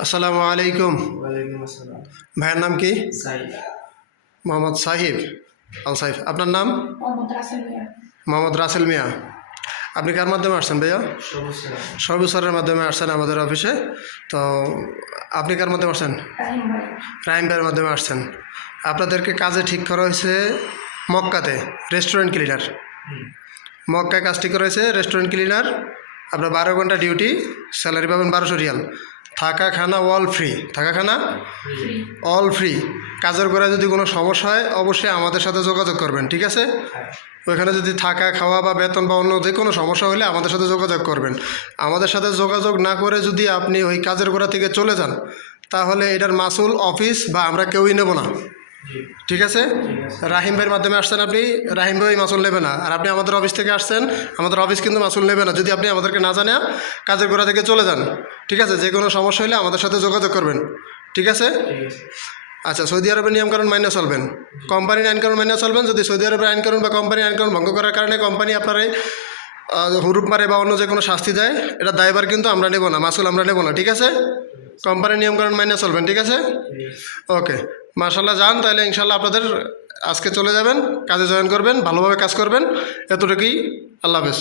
আসসালামু আলাইকুম। ওয়ালাইকুম আসসালাম। ভাইয়ের নাম কি? সাইদ। মোহাম্মদ সাহিব আল সাইফ। আপনার নাম? মোহাম্মদ রাসেল মিয়া। মোহাম্মদ রাসেল মিয়া। আপনি কার মাধ্যমে আসছেন ভাইয়া? সবুজ সালাম। সর্বু স্যারের মাধ্যমে আসছেন আমাদের অফিসে। তো আপনি কার মাধ্যমে আসছেন? রাহিম ভাই। রাহিম ভাইয়ের মাধ্যমে আসছেন। আপনাদেরকে কাজে ঠিক করা হয়েছে মক্কাতে, রেস্টুরেন্ট ক্লিনার। মক্কায় কাজ ঠিক করা হয়েছে রেস্টুরেন্ট ক্লিনার। আপনার 12 ঘন্টা ডিউটি, স্যালারি পাবেন 1200 রিয়াল। থাকা খানা অল ফ্রি, থাকা খানা ফ্রি। All free. কাজের করে যদি কোনো সমস্যা হয় অবশ্যই আমাদের সাথে যোগাযোগ করবেন, ঠিক আছে? ওইখানে যদি থাকা খাওয়া বা বেতন বা অন্য যে কোনো সমস্যা হলে আমাদের সাথে যোগাযোগ করবেন। আমাদের সাথে যোগাযোগ না করে যদি আপনি ওই কাজের গোড়া থেকে চলে যান তাহলে এটার মাসুল অফিস বা আমরা কেউই নেব না, ঠিক আছে? রাহিম ভাইয়ের মাধ্যমে আসছেন আপনি, রাহিম ভাই মাসুল নেবে না। আর আপনি আমাদের অফিস থেকে আসছেন, আমাদের অফিস কিন্তু মাসুল নেবে না যদি আপনি আমাদেরকে না জানেন কাজের গোড়া থেকে চলে যান, ঠিক আছে? যে কোনো সমস্যা হলে আমাদের সাথে যোগাযোগ করবেন, ঠিক আছে? আচ্ছা, সৌদি আরবের নিয়মকানুন মাইনে চলবেন, কোম্পানির আইনকানুন মাইনে চলবেন। যদি সৌদি আরবের আইনকানুন বা কোম্পানির আইনকানুন ভঙ্গ করার কারণে কোম্পানি আপনার হুরুপ মারে বা অন্য যে কোনো শাস্তি দেয়, এটা দায়ভার কিন্তু আমরা নেব না, মাসুল আমরা নেব না, ঠিক আছে? কোম্পানির নিয়মকানুন মাইনে চলবেন, ঠিক আছে? ওকে, মার্শাল্লাহ। যান তাহলে ইনশাল্লাহ আপনাদের আজকে চলে যাবেন, কাজে জয়েন করবেন, ভালোভাবে কাজ করবেন, এতটুকুই। আল্লাহ হাফেজ।